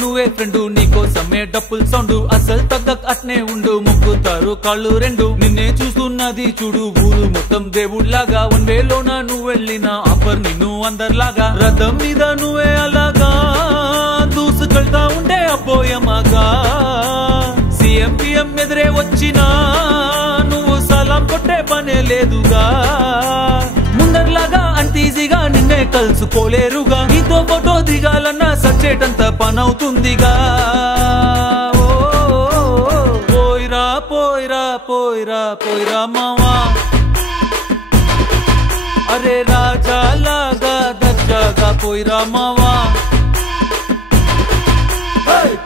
నువ్వే ఫ్రెండు నీకోసమే డప్పుల్ సౌండ్ అసలు తగ్గక అట్నే ఉండు మొక్కుతారు కాళ్ళు రెండు నిన్నే చూస్తున్నది చూడు ఊరు మొత్తం దేవుళ్లాగా వన్ వేలోన నువ్వు వెళ్ళిన ఆఫర్ నిన్ను అందరిలాగా రథం మీద నువ్వే అలాగా దూసుకెళ్తా ఉంటే అపోయమాగా సీఎం పిఎం ఎదురే వచ్చినా నువ్వు సలాం కొట్టే పనే లేదుగా ముందర్లాగా అంత ఈజీగా నిన్నే కలుసుకోలేరుగా నీతో ఫోటో దిగాలన్నా సచ్చేటంత పనవుతుందిగా పోయిరా పోయిరా పోయిరా పోయిరా మావా అరే రాజా లాగా దర్జాగా పోయిరా మావా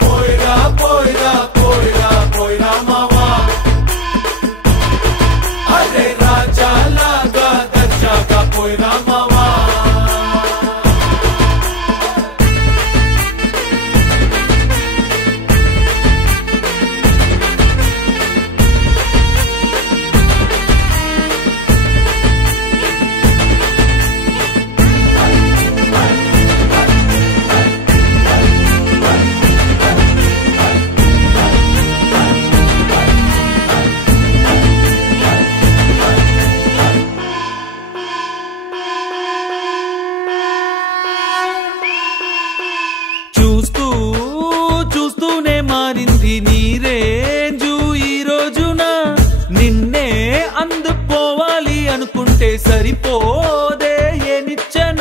పోయిరా పోయిరా పోయిరా పోయిరా మావా అరే రాజా లాగా దర్జాగా పోయిరా మావా చూస్తూనే మారింది నీ రేంజు ఈ రోజున నిన్నే అందుకోవాలి అనుకుంటే సరిపోదే ఏ నిచ్చెన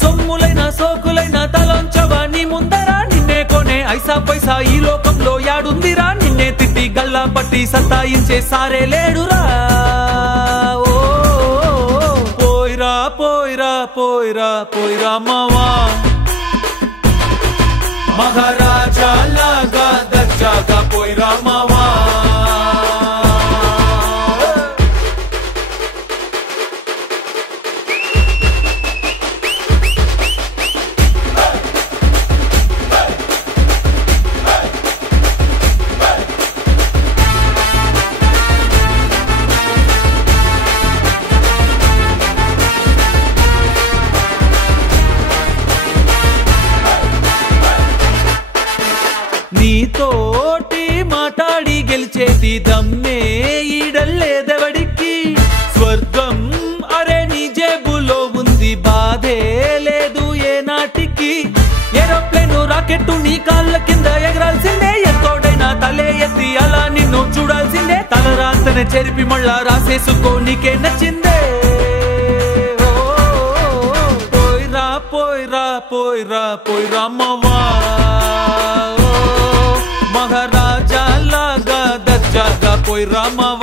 సొమ్ములైన సోకులైన తలంచవా నీ ముందరా నిన్నే కొనే ఐసా పైసా ఈ లోకంలో యాడుందిరా నిన్నే తిట్టి గల్లా పట్టి సత్తాయించే సారే లేడురా పోయిరా పోయిరా పోయిరా పోయిరా మావా మహారాజా లాగా దర్జాగా పోయిరా మావా నీతోటి మాట్లాడి గెలిచేటి దమ్మే ఈడల్లేదెవడికి స్వర్గం అరే నీ జేబులో ఉంది బాధే లేదు ఏ నాటికి ఏరోప్లేను రాకెట్టు నీ కాళ్ళ కింద ఎగరాల్సిందే ఎంతోడైనా తలే ఎత్తి అలా నిన్ను చూడాల్సిందే తలరాతనే చెరిపి మళ్ళా రాసేసుకో నీకే నచ్చిందే పోయిరా పోయిరా పోయిరా పోయిరా మావా మహారాజా లాగా దర్జాగా పోయిరా మావా